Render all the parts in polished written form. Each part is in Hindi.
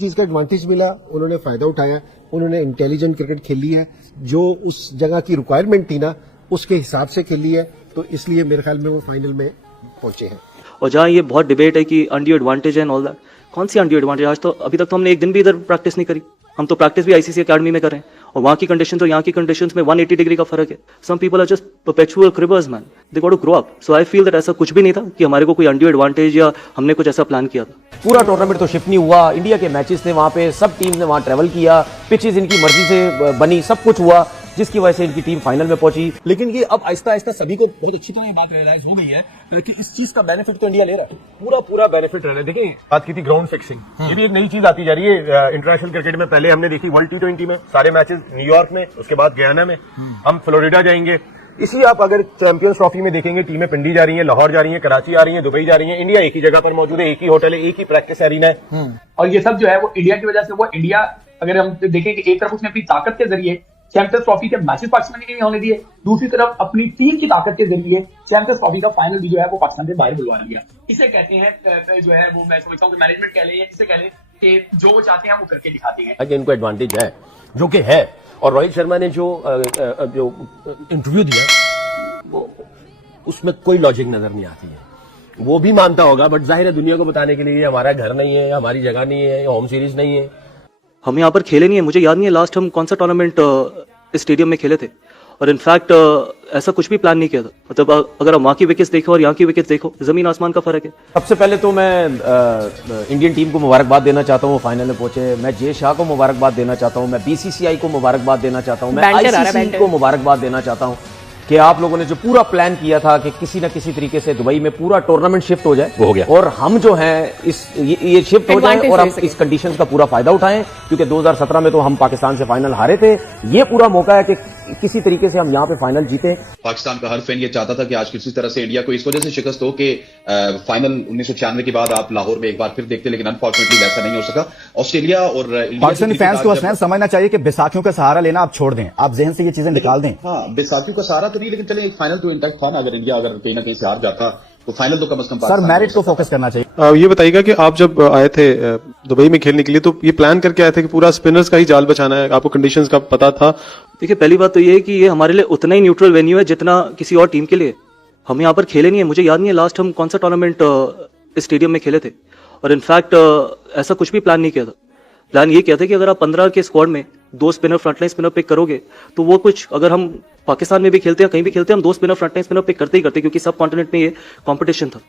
चीज का एडवांटेज मिला, उन्होंने फायदा उठाया, उन्होंने इंटेलिजेंट क्रिकेट खेली है, जो उस जगह की रिक्वायरमेंट थी ना उसके हिसाब से खेली है, तो इसलिए मेरे ख्याल में वो फाइनल में पहुंचे हैं। और जहाँ ये बहुत डिबेट है कि अनड्यू एडवांटेज है एंड ऑल दैट, कौन सी अनड्यू एडवांटेज? आज तो अभी तक तो हमने एक दिन भी इधर प्रैक्टिस नहीं करी। हम तो प्रैक्टिस भी आईसीसी अकेडमी में कर रहे हैं, और वहाँ की कंडीशंस और यहाँ की कंडीशंस में 180 डिग्री का फर्क है। Some people are just perpetual cribbers man, they got to grow up. So I feel that ऐसा कुछ भी नहीं था कि हमारे को कोई अनड्यू एडवांटेज या हमने कुछ ऐसा प्लान किया था। पूरा टूर्नामेंट तो शिफ्ट नहीं हुआ, इंडिया के मैचेस थे वहां पे, सब टीम ने वहां ट्रेवल किया, पिचेस इनकी मर्जी से बनी, सब कुछ हुआ जिसकी वजह से इनकी टीम फाइनल में पहुंची। लेकिन ये अब आहिस्ता आहिस्ता सभी को बहुत अच्छी तरह ये बात रियलाइज हो गई है कि इस चीज का बेनिफिट तो इंडिया ले रहा है, पूरा बेनिफिट रह रहा है। देखिए, बात की थी ग्राउंड फिक्सिंग, ये भी एक नई चीज आती जा रही है इंटरनेशनल क्रिकेट में। पहले हमने देखी वर्ल्ड T20 में सारे मैचेस न्यूयॉर्क में, उसके बाद गयाना में, हम फ्लोरिडा जाएंगे। इसलिए आप अगर चैंपियंस ट्रॉफी में देखेंगे, टीमें पिंडी जा रही हैं, लाहौर जा रही हैं, कराची आ रही हैं, दुबई जा रही हैं, इंडिया एक ही जगह पर मौजूद है, एक ही होटल है, एक ही प्रैक्टिस एरिना है। और ये सब जो है वो इंडिया की वजह से, वो इंडिया अगर हम देखें कि एक तरफ उसने अपनी ताकत के जरिए चैंपियंस ट्रॉफी के मैचेस पाकिस्तान के नहीं होने दिए, दूसरी तरफ अपनी टीम की ताकत के जरिए चैंपियंस ट्रॉफी का फाइनल भी जो है वो पाकिस्तान से बाहर बुलवा दिया। इसे कहते हैं जो है वो, मैं समझता हूँ कि मैनेजमेंट कह लें, इसे कह लें कि जो वो चाहते हैं वो करके दिखाते हैं। अगर इनको एडवांटेज है, जो कि है, और रोहित शर्मा ने जो इंटरव्यू दिया वो उसमें कोई लॉजिक नजर नहीं आती है। वो भी मानता होगा, बट जाहिर है दुनिया को बताने के लिए हमारा घर नहीं है, हमारी जगह नहीं है, होम सीरीज नहीं है। हम यहाँ पर खेले नहीं है, मुझे याद नहीं है लास्ट हम कौन सा टूर्नामेंट इस स्टेडियम में खेले थे, और इनफैक्ट ऐसा कुछ भी प्लान नहीं किया था। मतलब अगर हम वहाँ की विकेट्स देखो और यहाँ की विकेट्स देखो, जमीन आसमान का फर्क है। सबसे पहले तो मैं इंडियन टीम को मुबारकबाद देना चाहता हूँ, फाइनल में पहुंचे। मैं जे शाह को मुबारकबाद देना चाहता हूँ, मैं बीसीसीआई को मुबारकबाद देना चाहता हूँ, मैं आईसीसी को मुबारकबाद देना चाहता हूँ कि आप लोगों ने जो पूरा प्लान किया था कि किसी न किसी तरीके से दुबई में पूरा टूर्नामेंट शिफ्ट हो जाए, वो हो गया। और हम जो हैं ये शिफ्ट हो जाए और हम इस कंडीशंस का पूरा फायदा उठाएं, क्योंकि 2017 में तो हम पाकिस्तान से फाइनल हारे थे। ये पूरा मौका है कि किसी तरीके से हम यहाँ पे फाइनल जीते। पाकिस्तान का हर फैन ये चाहता था कि आज किसी तरह से इंडिया को इस वजह से शिकस्त हो कि फाइनल 1996 के बाद आप लाहौर में एक बार फिर देखते, लेकिन अनफॉर्चुनेटली वैसा नहीं हो सका। ऑस्ट्रेलिया और पाकिस्तानी फैंस को बस समझना चाहिए कि बैसाखियों का सहारा लेना आप छोड़ दें, आप जहन से ये चीजें निकाल दें। हाँ, बैसाखियों का सहारा तो नहीं, लेकिन चले एक फाइनल तो इंटैक्ट था ना। अगर इंडिया अगर कहीं ना कहीं से हार जाता तो फाइनल तो कम से कम सर मेरिट को फोकस करना चाहिए। ये बताइएगा कि आप जब आए थे दुबई में खेलने के लिए, तो ये प्लान करके आए थे कि पूरा स्पिनर्स का ही जाल बचाना है, आपको कंडीशंस का पता था? देखिए, पहली बात तो ये है कि ये हमारे लिए उतना ही न्यूट्रल वेन्यू है जितना किसी और टीम के लिए। हम यहाँ पर खेले नहीं है, मुझे याद नहीं है लास्ट हम कौन सा टूर्नामेंट इस स्टेडियम में खेले थे, और इनफैक्ट ऐसा कुछ भी प्लान नहीं किया था। प्लान ये किया था कि अगर आप 15 के स्क्वाड में 2 स्पिनर फ्रंटलाइन स्पिनर पिक करोगे तो वो कुछ, अगर हम पाकिस्तान में भी खेलते हैं कहीं भी खेलते हैं, हम 2 स्पिनर फ्रंटलाइन स्पिनर पिक करते ही करते, क्योंकि सब कॉन्टिनेंट में ये कंपटीशन था।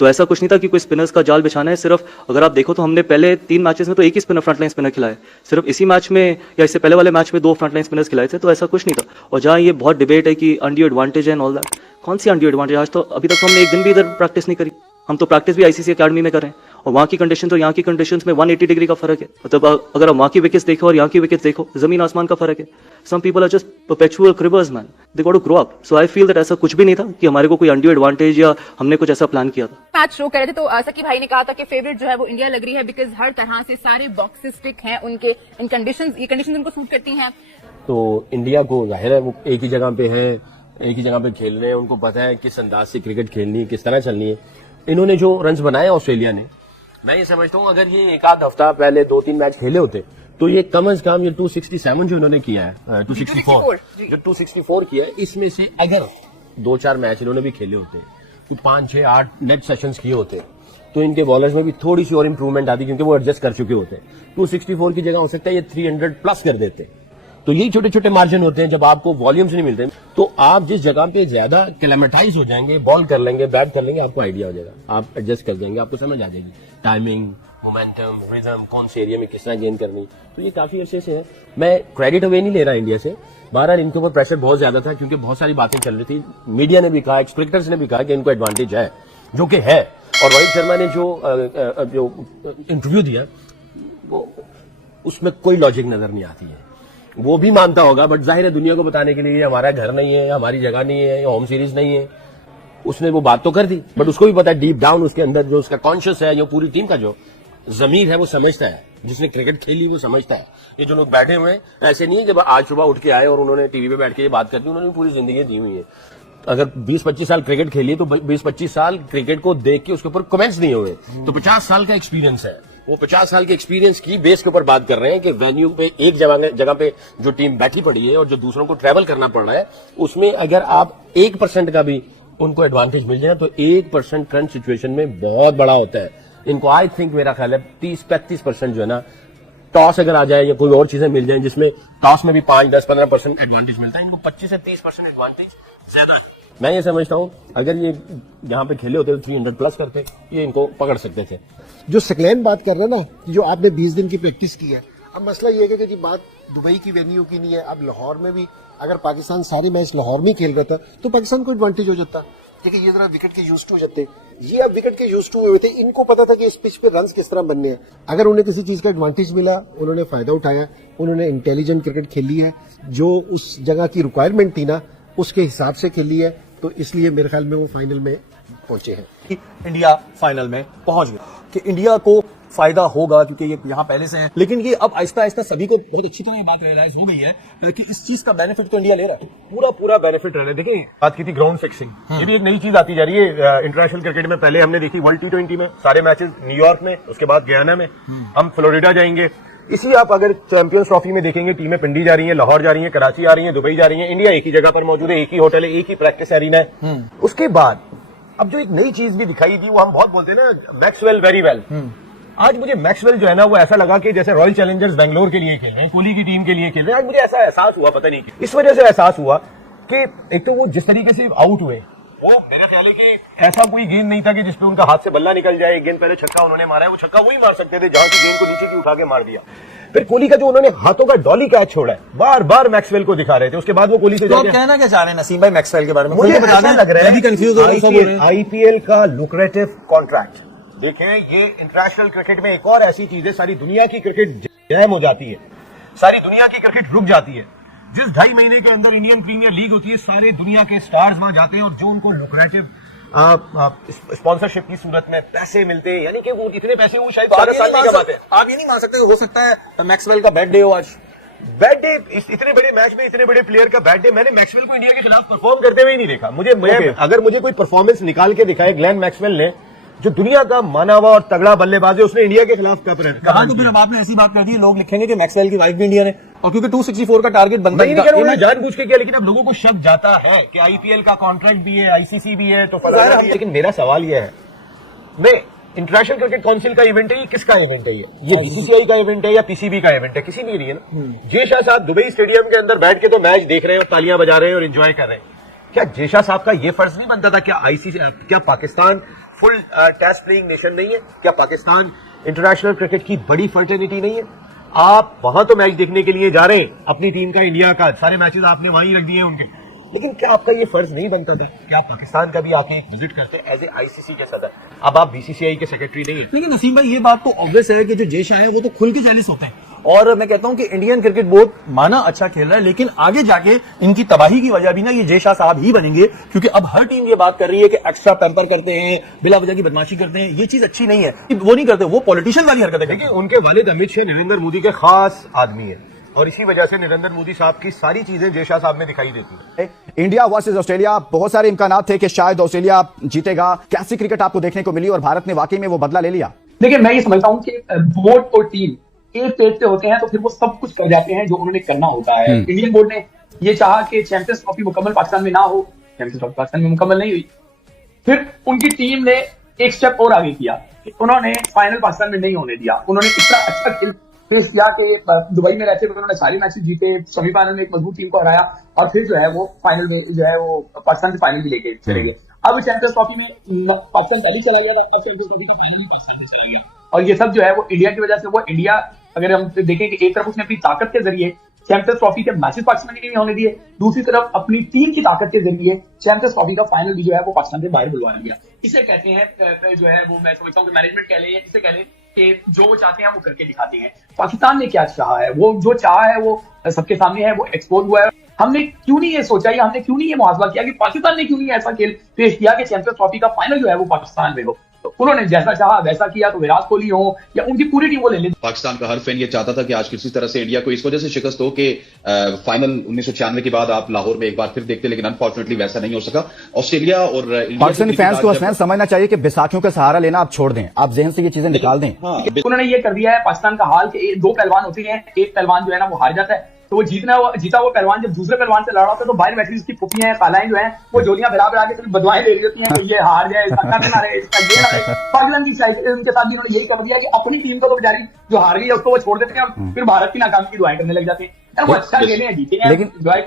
तो ऐसा कुछ नहीं था कि कोई स्पिनर्स का जाल बिछाना है। सिर्फ अगर आप देखो तो हमने पहले 3 मैचेस में तो एक ही स्पिनर फ्रंटलाइन स्पिनर खिलाया, सिर्फ इसी मैच में या इससे पहले वाले मैच में 2 फ्रंटलाइन स्पिनर्स खिलाए थे। तो ऐसा कुछ नहीं था। और जहाँ ये बहुत डिबेट है कि अनड्यू एडवांटेज है एंड ऑल दैट, कौन सी अनड्यू एडवांटेज? आज तो अभी तक तो हमने एक दिन भी इधर प्रैक्टिस नहीं करी। हम तो प्रैक्टिस भी आईसीसी अकेडमी में कर रहे हैं, और वहाँ की कंडीशंस और यहाँ की कंडीशंस में 180 डिग्री का फर्क है। मतलब अगर हम वहाँ की विकेट्स देखो और यहाँ की विकेट्स देखो, जमीन आसमान का फर्क है। Some people are just perpetual cribbers man, they got to grow up. So I feel that ऐसा कुछ भी नहीं था कि हमारे को कोई अनड्यू एडवांटेज या हमने कुछ ऐसा प्लान किया था। मैच शो कर रहे थे तो सकी भाई ने कहा था कि फेवरेट जो है वो इंडिया लग रही है, बिकॉज हर तरह से सारे बॉक्सेस टिक हैं उनके, इन कंडीशंस, ये कंडीशंस उनको सूट करती हैं। तो इंडिया को जाहिर है वो एक ही जगह पे है, एक ही जगह पे खेल रहे हैं, उनको पता है किस अंदाज से क्रिकेट खेलनी है, किस तरह चलनी है। इन्होंने जो रन्स बनाए ऑस्ट्रेलिया ने, मैं ये समझता हूं अगर ये एक आध हफ्ता पहले 2-3 मैच खेले होते तो ये कम से कम ये 267 जो इन्होंने किया है, 264 जो 264 किया है, इसमें से अगर 2-4 मैच इन्होंने भी खेले होते, कुछ 5-6-8 नेट सेशंस किए होते, तो इनके बॉलर्स में भी थोड़ी सी और इंप्रूवमेंट आती, क्योंकि वो एडजस्ट कर चुके होते। 264 की जगह हो सकता है ये 300 प्लस कर देते। तो यही छोटे छोटे मार्जिन होते हैं जब आपको वॉल्यूम्स नहीं मिलते। तो आप जिस जगह पे ज्यादा क्लेमेटाइज हो जाएंगे, बॉल कर लेंगे, बैट कर लेंगे, आपको आइडिया हो जाएगा, आप एडजस्ट कर देंगे, आपको समझ आ जाएगी टाइमिंग, मोमेंटम, रिदम, कौन से एरिया में किस तरह गेन करनी। तो ये काफी अच्छे से है। मैं क्रेडिट अवे नहीं ले रहा इंडिया से, बहरहाल इनके ऊपर प्रेशर बहुत ज्यादा था, क्योंकि बहुत सारी बातें चल रही थी। मीडिया ने भी कहा, एक्सपेक्टर्स ने भी कहा कि इनको एडवांटेज है, जो कि है। और रोहित शर्मा ने जो इंटरव्यू दिया वो उसमें कोई लॉजिक नजर नहीं आती है। वो भी मानता होगा, बट जाहिर है दुनिया को बताने के लिए हमारा घर नहीं है, हमारी जगह नहीं है, होम सीरीज नहीं है। उसने वो बात तो कर दी, बट उसको भी पता है डीप डाउन उसके अंदर जो उसका कॉन्शियस है, जो पूरी टीम का जो जमीर है वो समझता है, जिसने क्रिकेट खेली वो समझता है। ये जो लोग बैठे हुए हैं ऐसे नहीं है जब आज सुबह उठ के आए और उन्होंने टीवी पे बैठ के ये बात कर दी, उन्होंने पूरी जिंदगी दी हुई है। अगर 20-25 साल क्रिकेट खेली तो 20-25 साल क्रिकेट को देख के उसके ऊपर कमेंट्स नहीं हुए, तो 50 साल का एक्सपीरियंस है। वो 50 साल के एक्सपीरियंस की बेस के ऊपर बात कर रहे हैं कि वेन्यू पे एक जगह पे जो टीम बैठी पड़ी है और जो दूसरों को ट्रेवल करना पड़ रहा है, उसमें अगर आप 1% का भी उनको एडवांटेज मिल जाए तो 1% करंट सिचुएशन में बहुत बड़ा होता है। इनको आई थिंक मेरा ख्याल है 30-35% जो है ना, टॉस अगर आ जाए या कोई और चीजें मिल जाए जिसमें टॉस में भी 5-10-15% एडवांटेज मिलता है, इनको 25 से 30% एडवांटेज ज्यादा है। मैं ये समझता हूं अगर ये यहाँ पे खेले होते तो 300 प्लस करते, ये इनको पकड़ सकते थे। जो सकलैन बात कर रहे हैं ना कि जो आपने 20 दिन की प्रैक्टिस की है, अब मसला ये है कि जी बात दुबई की वेन्यू की नहीं है। अब लाहौर में भी अगर पाकिस्तान सारे मैच लाहौर में ही खेल रहा था तो पाकिस्तान को एडवांटेज हो जाता, क्योंकि ये जरा विकेट के यूज टू हो जाते। ये अब विकेट के यूज टू हुए थे, इनको पता था कि इस पिच पे रन्स किस तरह बनने हैं। अगर उन्हें किसी चीज का एडवांटेज मिला, उन्होंने फायदा उठाया, उन्होंने इंटेलिजेंट क्रिकेट खेली है, जो उस जगह की रिक्वायरमेंट थी ना उसके हिसाब से खेली है, तो इसलिए मेरे ख्याल में वो फाइनल में पहुंचे हैं। इंडिया फाइनल में पहुंच गया कि इंडिया को फायदा होगा क्योंकि ये यहाँ पहले से है, लेकिन ये अब आहिस्ता आहिस्ता सभी को बहुत अच्छी तरह ये बात रियलाइज हो गई है कि इस चीज का बेनिफिट तो इंडिया ले रहा है, पूरा बेनिफिट रह रहा है। देखिए बात की थी ग्राउंड फिक्सिंग, ये भी एक नई चीज आती जा रही है इंटरनेशनल क्रिकेट में। पहले हमने देखी वर्ल्ड T20 में सारे मैचेस न्यूयॉर्क में, उसके बाद गयाना में, हम फ्लोरिडा जाएंगे। इसी आप अगर चैंपियंस ट्रॉफी में देखेंगे टीमें पिंडी जा रही हैं, लाहौर जा रही हैं, कराची आ रही हैं, दुबई जा रही हैं, इंडिया एक ही जगह पर मौजूद है, एक ही होटल है, एक ही प्रैक्टिस एरिना है। उसके बाद अब जो एक नई चीज भी दिखाई दी, वो हम बहुत बोलते हैं ना मैक्सवेल वेरी वेल। आज मुझे मैक्सवेल जो है ना वो ऐसा लगा कि जैसे रॉयल चैलेंजर्स बेंगलोर के लिए खेल रहे हैं, कोहली की टीम के लिए खेल रहे हैं। आज मुझे ऐसा एहसास हुआ, पता नहीं क्यों, इस वजह से एहसास हुआ कि एक तो वो जिस तरीके से आउट हुए, वो मेरा ख्याल है कि ऐसा कोई गेंद नहीं था कि जिसपे उनका हाथ से बल्ला निकल जाए। एक गेंद पहले छक्का उन्होंने मारा है, वो छक्का वही मार सकते थे जहां की गेंद को नीचे की उठा के मार दिया। फिर कोहली का जो उन्होंने हाथों का डॉली कैच छोड़ा है, बार बार मैक्सवेल को दिखा रहे थे, उसके बाद वो कोहली से तो आप कहना क्या चाह रहे हैं नसीम भाई मैक्सवेल के बारे में? मुझे ऐसा लग रहा है कंफ्यूज हो रहा है। आईपीएल का लुक्रेटिव कॉन्ट्रैक्ट, देखें ये इंटरनेशनल क्रिकेट में एक और ऐसी चीज है, सारी दुनिया की क्रिकेट जैम हो जाती है, सारी दुनिया की क्रिकेट रुक जाती है। जिस 2.5 महीने के अंदर इंडियन प्रीमियर लीग होती है, सारे दुनिया के स्टार्स वहां जाते हैं और जो उनको लुक्रेटिव स्पॉन्सरशिप की सूरत में पैसे मिलते हैं, यानी कि वो इतने पैसे वो शायद 12 साल में कमाते हैं। आप ये नहीं मान सकते हो सकता है मैक्सवेल का बैड डे हो आज? बैड डे, इतने बड़े मैच में इतने बड़े प्लेयर का बैड डे, मैंने मैक्सवेल को इंडिया के खिलाफ परफॉर्म करते हुए ही नहीं देखा। अगर मुझे कोई परफॉर्मेंस निकाल के दिखाए ग्लेन मैक्सवेल ने, जो दुनिया का माना हुआ और तगड़ा बल्लेबाज है, उसने इंडिया के खिलाफ कहा तो फिर अब आपने ऐसी बात कर दी, लोग लिखेंगे कि मैक्सवेल की वाइफ भी इंडियन है, और क्योंकि 264 का टारगेट बनता है, उन्होंने जानबूझ के किया, लेकिन अब लोगों को शक जाता है कि आईपीएल का कॉन्ट्रैक्ट भी है, आईसीसी भी है, तो लेकिन मेरा सवाल यह है, मैं इंटरनेशनल क्रिकेट काउंसिल का इवेंट है, ये किसका इवेंट है? ये बीसीसीआई का इवेंट है या पीसीबी का इवेंट है? किसी भी नहीं है ना। जेशा साहब दुबई स्टेडियम के अंदर बैठ के तो मैच देख रहे हैं और तालियां बजा रहे हैं और एंजॉय कर रहे हैं। क्या जेशा साहब का ये फर्ज नहीं बनता था? क्या Pakistan full test playing nation नहीं है? क्या पाकिस्तान इंटरनेशनल क्रिकेट की बड़ी फर्टर्निटी नहीं है? आप वहां तो मैच देखने के लिए जा रहे हैं, अपनी टीम का, इंडिया का, सारे मैचेस आपने वहीं रख दिए उनके, लेकिन क्या आपका ये फर्ज नहीं बनता था कि आप पाकिस्तान का भी आके एक विजिट करते एज ए आईसीसी के सदर? अब आप बीसीसीआई के सेक्रेटरी नहीं है। लेकिन नसीम भाई ये बात तो ऑब्वियस है कि जो जेशा है वो तो खुल के चैलेंज होते हैं, और मैं कहता हूं कि इंडियन क्रिकेट बोर्ड माना अच्छा खेल रहा है, लेकिन आगे जाके इनकी तबाही की वजह भी ना ये जेशा साहब ही बनेंगे, क्योंकि अब हर टीम ये बात कर रही है कि एक्स्ट्रा पैम्पर करते हैं, बिला वजह की बदमाशी करते हैं। ये चीज अच्छी नहीं है, वो नहीं करते, वो पॉलिटिशियन वाली हरकत है। देखिए उनके वालिद अमित शाह नरेंद्र मोदी के खास आदमी है, और इसी वजह से नरेंद्र मोदी साहब की सारी चीजें जेशा साहब में दिखाई देती है। इंडिया वर्सेस ऑस्ट्रेलिया, बहुत सारे इम्कान थे कि शायद ऑस्ट्रेलिया जीतेगा, कैसी क्रिकेट आपको देखने को मिली और भारत ने वाकई में वो बदला ले लिया? देखिए मैं ये समझता हूँ कि बोर्ड और टीम एक पेज से होते हैं तो फिर वो सब कुछ कर जाते हैं जो उन्होंने करना होता है। इंडियन बोर्ड ने ये चाहा कि चैंपियंस ट्रॉफी मुकम्मल पाकिस्तान में ना हो, चैंपियंस ट्रॉफी पाकिस्तान में मुकम्मल नहीं हुई, फिर उनकी टीम ने एक स्टेप और आगे किया, उन्होंने फाइनल पाकिस्तान में नहीं होने दिया। उन्होंने इतना अच्छा खेल पेश किया कि दुबई में रहते हुए उन्होंने सारे मैचेस जीते, सेमीफाइनल में एक मजबूत टीम को हराया, और फिर जो है वो फाइनल में जो है वो पाकिस्तान के फाइनल भी लेके चले गए। अब चैंपियंस ट्रॉफी में पाकिस्तान पहले चला गया था, अब चैंपियंस ट्रॉफी का फाइनल में पाकिस्तान चला गया, और ये सब जो है वो इंडिया की वजह से। वो इंडिया अगर हम देखें कि एक तरफ उसने अपनी ताकत के जरिए चैंपियंस ट्रॉफी के मैचेस पाकिस्तान के नहीं होने दिए, दूसरी तरफ अपनी टीम की ताकत के जरिए चैंपियंस ट्रॉफी का फाइनल भी जो है वो पाकिस्तान से बाहर बुलवा दिया। इसे कहते हैं जो है वो, मैं समझता हूँ कि मैनेजमेंट कह ले, इसे कह ले कि जो वो चाहते हैं वो करके दिखाते हैं। पाकिस्तान ने क्या चाहा है, वो जो चाहा है वो सबके सामने है, वो एक्सपोज हुआ है। हमने क्यों नहीं ये सोचा या हमने क्यों नहीं ये मुहासबा किया कि पाकिस्तान ने क्यों नहीं ऐसा खेल पेश किया कि चैंपियंस ट्रॉफी का फाइनल जो है वो पाकिस्तान में हो? तो उन्होंने जैसा चाहा वैसा किया, तो विराट कोहली हो या उनकी पूरी टीम को ले ली। पाकिस्तान का हर फैन ये चाहता था कि आज किसी तरह से इंडिया को इस वजह से शिकस्त हो कि फाइनल 1996 के बाद आप लाहौर में एक बार फिर देखते, लेकिन अनफॉर्चुनेटली वैसा नहीं हो सका। ऑस्ट्रेलिया और इंडिया पाकिस्तानी फैंस को हसनैन समझना चाहिए कि बैसाखियों का सहारा लेना आप छोड़ दें, आप जहन से ये चीजें निकाल दें। उन्होंने ये कर दिया है पाकिस्तान का हाल कि दो पहलवान होते हैं, एक पहलवान जो है ना वो हार जाता है, तो वो जीता वो पहलवान जब दूसरे पहलवान से लड़ा होता है तो बाहर बैठी उसकी फुफियां खालाएं जो हैं वो जोलियां बिला के सिर्फ बदवाएं दे रही होती हैं कि ये हार जाए, इसका ना रहे, इसका ये ना रहे। पाकिस्तान की साइड उनके साथ भी उन्होंने यही कर दिया कि अपनी टीम को तो बेचारी जो हार गई है उसको वो छोड़ देते हैं और फिर भारत की नाकामी की दुआएं करने लग जाते हैं। वो अच्छा खेले हैं, जीते हैं, लेकिन एंजॉय करें।